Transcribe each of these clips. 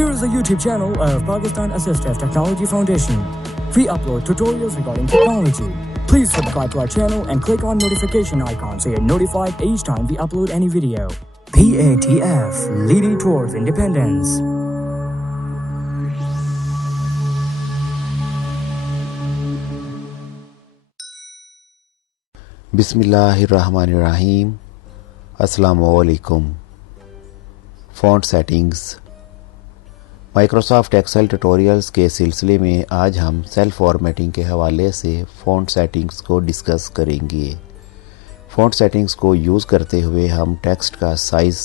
Here is the YouTube channel of Pakistan Assistive Technology Foundation. We upload tutorials regarding technology. Please subscribe to our channel and click on notification icon so you're notified each time we upload any video. PATF, leading towards independence. बिस्मिल्लाहिर्रहमानिर्रहीम। अस्सलामुअलैकुम। Font settings. Microsoft Excel tutorials के सिलसिले में आज हम cell formatting के हवाले से फ़ॉन्ट सेटिंग्स को डिस्कस करेंगे। फ़ॉन्ट सेटिंग्स को यूज़ करते हुए हम टेक्स्ट का साइज़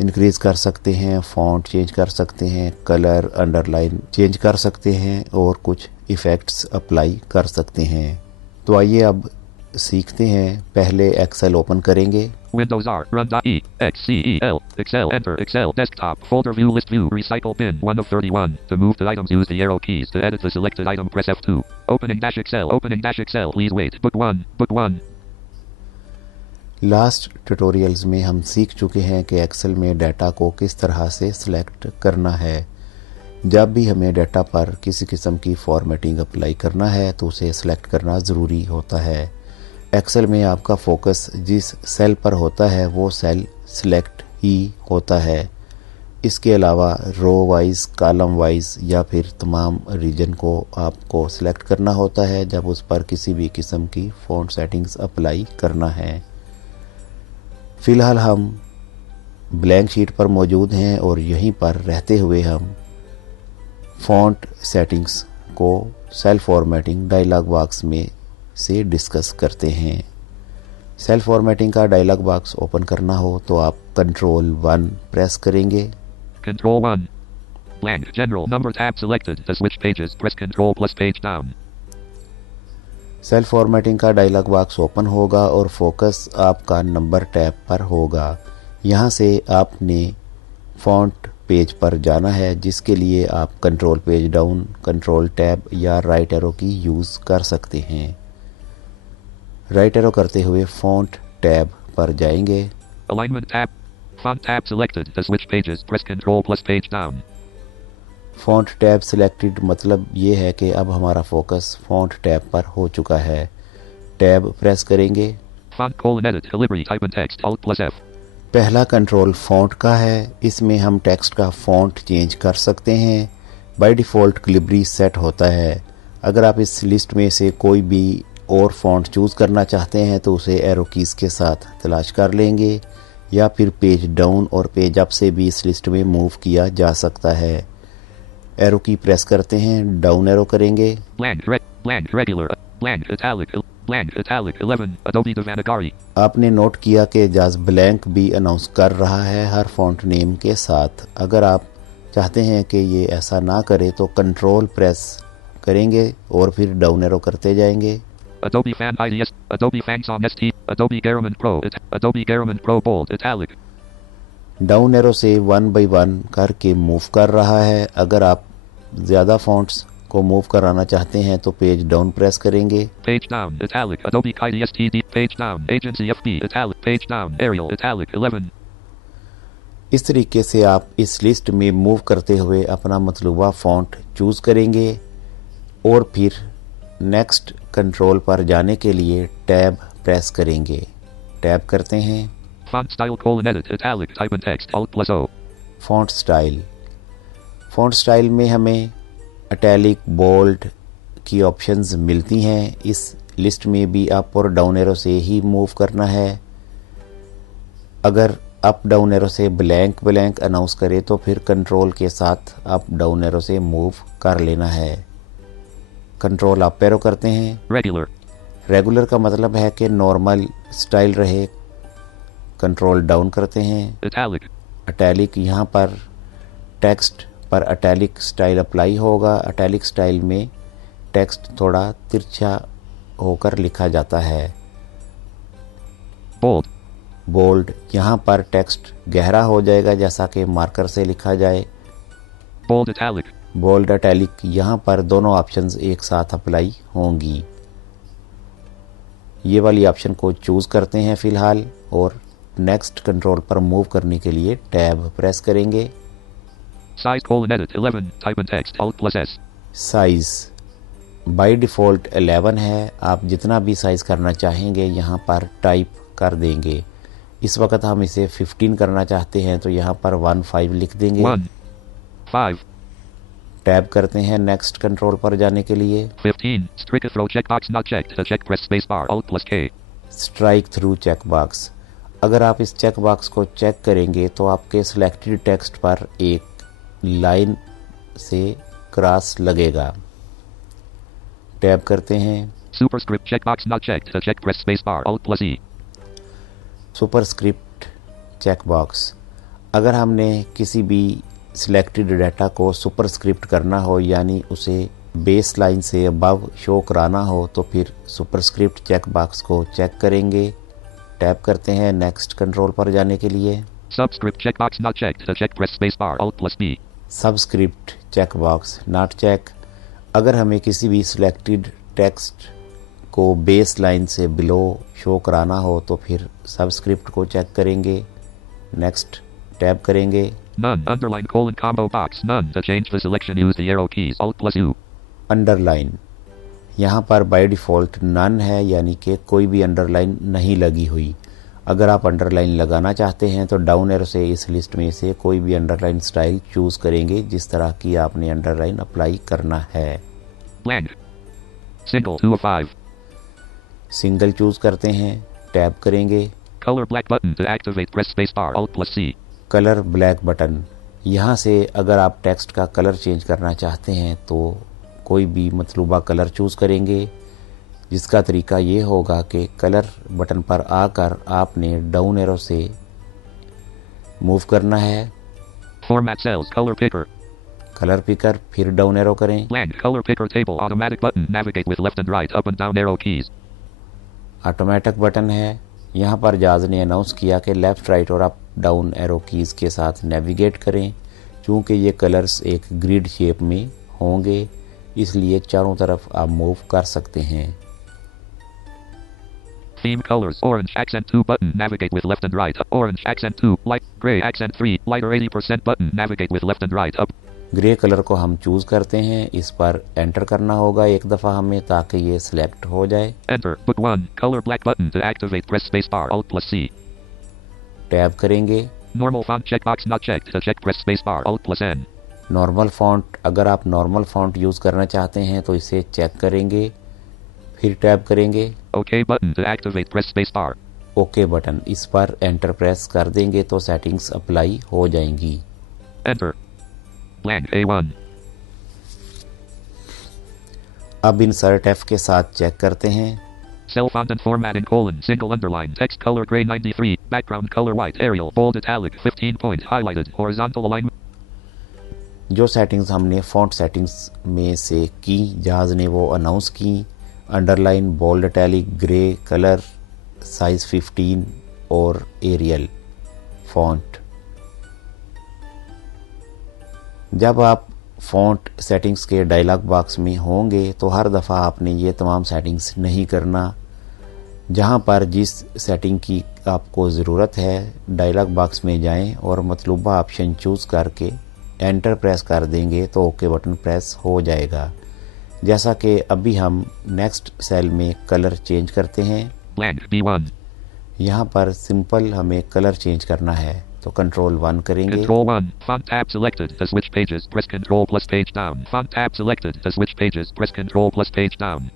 इंक्रीज़ कर सकते हैं, फ़ॉन्ट चेंज कर सकते हैं, कलर अंडरलाइन चेंज कर सकते हैं और कुछ इफ़ेक्ट्स अप्लाई कर सकते हैं। तो आइए अब सीखते हैं। पहले एक्सेल ओपन करेंगे। Windows R, Run.E, XCEL, Excel, Enter, Excel, Desktop, Folder View, List View, Recycle Bin, 1 of 31. To move the items, use the arrow keys. To edit the selected item, press F2. Opening dash Excel, please wait. Book 1. Last tutorials में हम सीख चुके हैं कि Excel में data को किस तरह से सिलेक्ट करना है। जब भी हमें डाटा पर किसी किस्म की फॉर्मेटिंग अप्लाई करना है तो उसे सिलेक्ट करना ज़रूरी होता है। एक्सेल में आपका फोकस जिस सेल पर होता है वो सेल सिलेक्ट ही होता है। इसके अलावा रो वाइज, कॉलम वाइज या फिर तमाम रीजन को आपको सिलेक्ट करना होता है जब उस पर किसी भी किस्म की फ़ॉन्ट सेटिंग्स अप्लाई करना है। फ़िलहाल हम ब्लैंक शीट पर मौजूद हैं और यहीं पर रहते हुए हम फ़ॉन्ट सेटिंग्स को सेल फॉर्मेटिंग डायलॉग बॉक्स में से डिस्कस करते हैं। सेल फॉर्मेटिंग का डायलॉग बॉक्स ओपन करना हो तो आप कंट्रोल 1 प्रेस करेंगे। Control 1. Blank. General. Number tab selected. To switch pages, press Control plus page down. Cell formatting का डायलॉग बॉक्स ओपन होगा और फोकस आपका नंबर टैब पर होगा। यहाँ से आपने फॉन्ट पेज पर जाना है जिसके लिए आप control page down, control tab या राइट एरो की यूज़ कर सकते हैं। राइट एरो करते हुए फॉन्ट टैब पर जाएंगे। Alignment tab. Font tab selected. To switch pages, press Control plus page down. Font tab selected मतलब ये है कि अब हमारा फोकस फॉन्ट टैब पर हो चुका है। टैब प्रेस करेंगे। Font : edit, Calibri, type in text, Alt plus F. पहला कंट्रोल फॉन्ट का है। इसमें हम टेक्स्ट का फॉन्ट चेंज कर सकते हैं। बाय डिफ़ॉल्ट कैलिब्री सेट होता है। अगर आप इस लिस्ट में से कोई भी और फॉन्ट चूज़ करना चाहते हैं तो उसे एरो कीज़ के साथ तलाश कर लेंगे या फिर पेज डाउन और पेज अप से भी इस लिस्ट में मूव किया जा सकता है। एरो की प्रेस करते हैं, डाउन एरो करेंगे। Blank, regular, blank, italic, 11, Adobe Devanagari. आपने नोट किया कि जाज ब्लैंक भी अनाउंस कर रहा है हर फॉन्ट नेम के साथ। अगर आप चाहते हैं कि ये ऐसा ना करे तो कंट्रोल प्रेस करेंगे और फिर डाउन एरो करते जाएंगे। Adobe Fan IDS, Adobe Fangsom ST, Adobe Garaman Pro, bold, italic. Down arrow से 1 by 1 करके मूव कर रहा है। अगर आप ज़्यादा फॉन्ट्स को मूव कराना चाहते हैं तो पेज डाउन प्रेस करेंगे। Page down, italic, Adobe KDSTD, page down, Agency FB, italic, page down, Arial, italic, 11. इस तरीके से आप इस लिस्ट में मूव करते हुए अपना मतलूबा फॉन्ट चूज़ करेंगे और फिर नेक्स्ट कंट्रोल पर जाने के लिए टैब प्रेस करेंगे। टैब करते हैं। Font style : edit, italic, type in text, Alt plus O. Font style. Font style में हमें इटैलिक, बोल्ड की ऑप्शंस मिलती हैं। इस लिस्ट में भी अप और डाउन एरो से ही मूव करना है। अगर अप डाउन एरो से ब्लैंक अनाउंस करे तो फिर कंट्रोल के साथ अप डाउन एरो से मूव कर लेना है। कंट्रोल अप एरो करते हैं। रेगुलर का मतलब है कि नॉर्मल स्टाइल रहे। कंट्रोल डाउन करते हैं। इटैलिक, यहाँ पर टेक्स्ट पर इटैलिक स्टाइल अप्लाई होगा। इटैलिक स्टाइल में टेक्स्ट थोड़ा तिरछा होकर लिखा जाता है। बोल्ड, यहाँ पर टेक्स्ट गहरा हो जाएगा जैसा कि मार्कर से लिखा जाए। बोल्ड इटैलिक, यहाँ पर दोनों ऑप्शंस एक साथ अप्लाई होंगी। ये वाली ऑप्शन को चूज़ करते हैं फ़िलहाल और नेक्स्ट कंट्रोल पर मूव करने के लिए टैब प्रेस करेंगे। Size colon edit 11. Type in text Alt plus S. Size by default 11 है, आप जितना भी साइज़ करना चाहेंगे यहाँ पर टाइप कर देंगे। इस वक्त हम इसे 15 करना चाहते हैं तो यहाँ पर 15 लिख देंगे। 1 5 टैब करते हैं नेक्स्ट कंट्रोल पर जाने के लिए। 15 strike throw checkbox not checked. The check press space bar Alt plus K. Strike through check box, अगर आप इस चेक बॉक्स को चेक करेंगे तो आपके सिलेक्टेड टेक्स्ट पर एक लाइन से क्रॉस लगेगा। टैब करते हैं। Superscript checkbox not checked. The check press space bar Alt plus E. Superscript check box, अगर हमने किसी भी सिलेक्टेड डाटा को सुपरस्क्रिप्ट करना हो यानी उसे बेस लाइन से अबव शो कराना हो तो फिर सुपरस्क्रिप्ट चेक बॉक्स को चेक करेंगे। टैप करते हैं नेक्स्ट कंट्रोल पर जाने के लिए। Subscript checkbox not checked. The check press space bar Alt plus B. Subscript check box not check, अगर हमें किसी भी सिलेक्टेड टेक्स्ट को बेस लाइन से बिलो शो कराना हो तो फिर सबस्क्रिप्ट को चेक करेंगे। नेक्स्ट टैब करेंगे। None underline colon combo box none. To change the selection use the arrow keys Alt plus U. Underline, यहाँ पर बाय डिफ़ॉल्ट नन है यानी कि कोई भी अंडरलाइन नहीं लगी हुई। अगर आप अंडरलाइन लगाना चाहते हैं तो डाउन एरो से इस लिस्ट में से कोई भी अंडरलाइन स्टाइल चूज़ करेंगे जिस तरह की आपने अंडरलाइन अप्लाई करना है। Blank. Single 2 of 5. Single choose करते हैं। टैब करेंगे। Color black button to activate press space bar Alt plus C. Colour black button, यहाँ से अगर आप टेक्स्ट का कलर चेंज करना चाहते हैं तो कोई भी मतलूबा कलर चूज़ करेंगे, जिसका तरीका ये होगा कि कलर बटन पर आकर आपने डाउन एरो से मूव करना है। Format cells color picker. Colour picker, फिर डाउन एरो करें। Blank color picker table automatic button. Navigate with left and right up and down arrow keys. Automatic button है, यहाँ पर जाज ने अनाउंस किया कि लेफ़्ट राइट और अप डाउन एरो कीज़ के साथ नेविगेट करें। चूँकि ये कलर्स एक ग्रिड शेप में होंगे इसलिए चारों तरफ आप मूव कर सकते हैं। Theme colors orange accent 2 button. Navigate with left and right up. Orange accent 2 light gray accent 3 lighter 80% button. Navigate with left and right up. Grey colour को हम चूज़ करते हैं, इस पर एंटर करना होगा एक दफ़ा हमें ताकि ये सिलेक्ट हो जाए। Enter book 1 color black button to activate press space bar Alt plus C. Tab करेंगे। Normal font checkbox not checked. To check press space bar Alt plus N. Normal font, अगर आप नॉर्मल फ़ॉन्ट यूज़ करना चाहते हैं तो इसे check करेंगे, फिर टैब करेंगे। OK button to activate press space bar. Okay button, इस पर एंटर प्रेस कर देंगे तो सेटिंग्स अप्लाई हो जाएंगी। Enter. Blank A1. अब इंसर्ट F के साथ चेक करते हैं। Cell font and formatting colon single underline text color gray 93 background color white Arial bold italic 15 point highlighted horizontal alignment. जो सेटिंग्स हमने फ़ॉन्ट सेटिंग्स में से की जहाज़ ने वो अनाउंस की, underline, bold italic, grey colour, size 15 और एरियल फ़ॉन्ट। जब आप फ़ॉन्ट सेटिंग्स के डायलॉग बॉक्स में होंगे तो हर दफ़ा आपने ये तमाम सेटिंग्स नहीं करना। जहाँ पर जिस सेटिंग की आपको ज़रूरत है डायलॉग बॉक्स में जाएं और मतलूबा ऑप्शन चूज़ करके एंटर प्रेस कर देंगे तो ओके बटन प्रेस हो जाएगा। जैसा कि अभी हम नेक्स्ट सेल में कलर चेंज करते हैं। Blank B1. यहाँ पर सिंपल हमें कलर चेंज करना है तो कंट्रोल 1 करेंगे। Control 1 font tab selected to switch pages press control plus page down. Font tab selected to switch pages press control plus page down.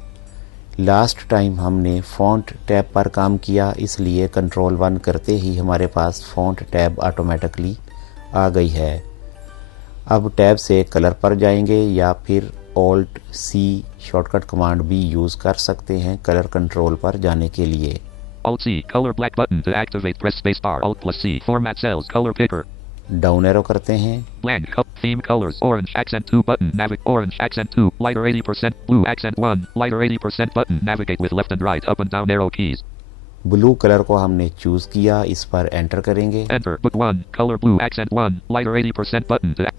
Last time हमने font tab पर काम किया इसलिए कंट्रोल 1 करते ही हमारे पास फ़ॉन्ट टैब ऑटोमेटिकली आ गई है। अब टैब से कलर पर जाएंगे या फिर ऑल्ट सी शॉर्टकट कमांड भी यूज़ कर सकते हैं कलर कंट्रोल पर जाने के लिए। Alt C color black button to activate press space bar Alt plus C format cells color picker. Down arrow करते हैं। Blank theme colors orange accent 2 button navigate orange accent 2 lighter 80% blue accent 1 lighter 80% button navigate with left and right up and down arrow keys. Blue colour को हमने choose किया, इस पर enter करेंगे। Enter book 1 color blue accent 1 lighter 80% button to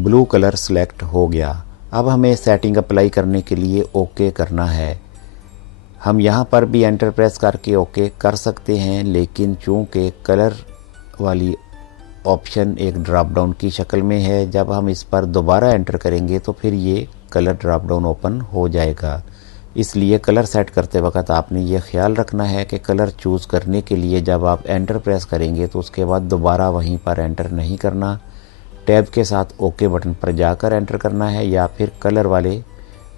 blue colour select हो गया। अब हमें सेटिंग अप्लाई करने के लिए ओके करना है। हम यहाँ पर भी एंटर प्रेस करके ओके कर सकते हैं, लेकिन चूँकि कलर वाली ऑप्शन एक ड्रॉप डाउन की शक्ल में है। जब हम इस पर दोबारा एंटर करेंगे तो फिर ये कलर ड्रॉप डाउन ओपन हो जाएगा। इसलिए कलर सेट करते वक्त आपने ये ख्याल रखना है कि कलर चूज़ करने के लिए जब आप एंटर प्रेस करेंगे तो उसके बाद दोबारा वहीं पर एंटर नहीं करना, टैब के साथ ओके बटन पर जाकर एंटर करना है या फिर कलर वाले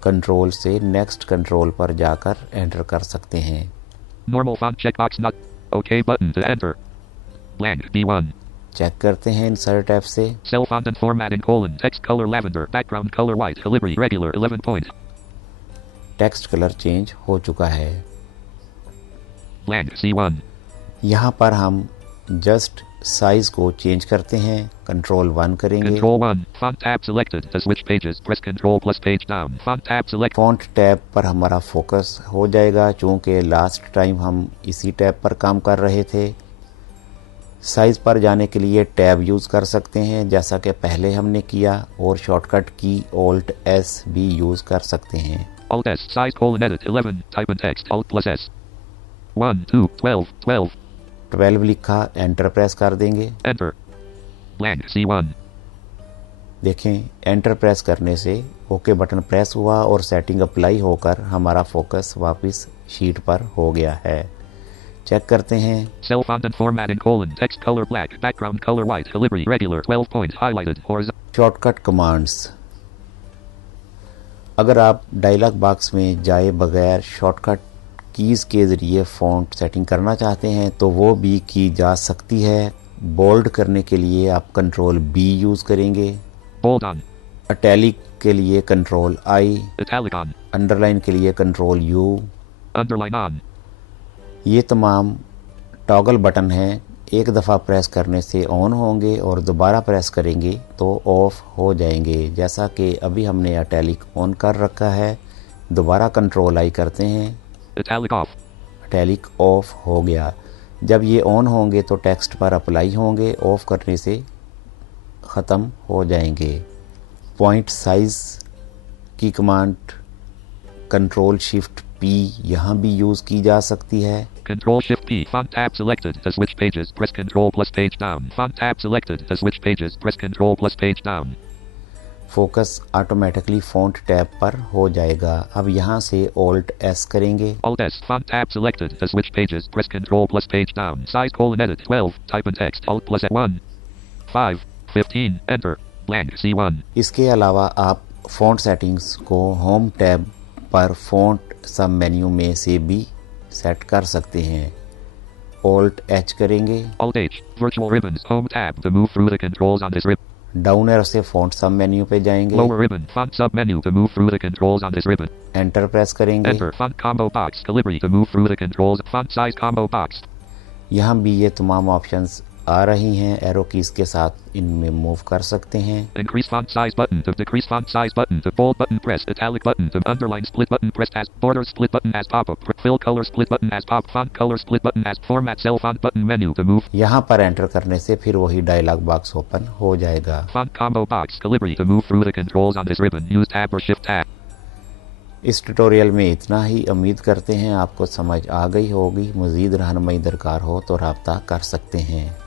कंट्रोल से नेक्स्ट कंट्रोल पर जाकर एंटर कर सकते हैं। Normal font checkbox not. OK button to enter. Blank B1. Check करते हैं इंसर्ट टैब से। Cell font and formatting colon. Text color lavender. Background color white. Calibri regular 11 point. Text colour change हो चुका है। Blank C1. यहाँ पर हम just size को चेंज करते हैं, कंट्रोल 1 करेंगे। Control 1. Font tab selected. To switch pages, press Control plus page down. Font tab select. Font tab पर हमारा फोकस हो जाएगा चूँकि लास्ट टाइम हम इसी टैब पर काम कर रहे थे। साइज पर जाने के लिए टैब यूज़ कर सकते हैं जैसा कि पहले हमने किया, और शॉर्टकट की Alt S भी यूज़ कर सकते हैं। Alt S. Size colon edit 11. Type in text. Alt plus S. 1 2 12 12. 12 लिखा, एंटर प्रेस कर देंगे। Enter. Blank C1. देखें एंटर प्रेस करने से ओके बटन प्रेस हुआ और सेटिंग अप्लाई होकर हमारा फोकस वापस शीट पर हो गया है। चेक करते हैं। Cell font and formatting colon. Text color black. Background color white. Calibri regular 12 point. Highlighted horizontal. Shortcut commands. अगर आप डायलॉग बॉक्स में जाए बगैर शॉर्टकट कीज़ के ज़रिए फ़ॉन्ट सेटिंग करना चाहते हैं तो वो भी की जा सकती है। बोल्ड करने के लिए आप कंट्रोल B यूज़ करेंगे। Bold on. इटैलिक के लिए control I, Italic on. Underline के लिए कंट्रोल U। Underline on. ये तमाम टॉगल बटन हैं, एक दफ़ा प्रेस करने से ऑन होंगे और दोबारा प्रेस करेंगे तो ऑफ हो जाएंगे। जैसा कि अभी हमने इटैलिक ऑन कर रखा है, दोबारा कंट्रोल I करते हैं, Italic off. इटैलिक ऑफ हो गया। जब ये ऑन होंगे तो टेक्स्ट पर अप्लाई होंगे, ऑफ करने से ख़त्म हो जाएंगे। पॉइंट साइज़ की कमांड कंट्रोल शिफ्ट P यहाँ भी यूज़ की जा सकती है। Control Shift P. Font tab selected. To switch pages, press Control plus page down. Font tab selected. To switch pages, press Control plus page down. Focus automatically font tab पर हो जाएगा। अब यहाँ से Alt S करेंगे। Alt S. Font tab selected. To switch pages, press Control plus page down. Size colon edit 12. Type in text. Alt plus 1 5 15. Enter. Blank C1. इसके अलावा आप फ़ॉन्ट सेटिंग्स को होम टैब पर फ़ॉन्ट सब menu में से भी सेट कर सकते हैं। Alt H करेंगे। Alt H. Virtual ribbons. Home tab. To move through the controls on this ribbon. Down arrow से फ़ॉन्ट सब मेन्यू पे जाएंगे। Lower ribbon. Font sub menu. To move through the controls on this ribbon. Enter press करेंगे। Enter. Font combo box. Calibri. To move through the controls. Font size combo box. यहाँ भी ये तमाम options आ रही हैं, arrow keys के साथ इनमें मूव कर सकते हैं। Increase font size button. To decrease font size button. To bold button press. Italic button. To underline split button press as. Border split button as pop-up. Fill color split button as pop. Font color split button as. Format cell font button menu. To move. यहाँ पर enter करने से फिर वही dialogue box open हो जाएगा। Font combo box. Calibri. To move through the controls on this ribbon. Use tab or shift tab. इस tutorial में इतना ही। उम्मीद करते हैं आपको समझ आ गई होगी। मज़ीद रहनुमाई दरकार हो तो रब्ता कर सकते हैं।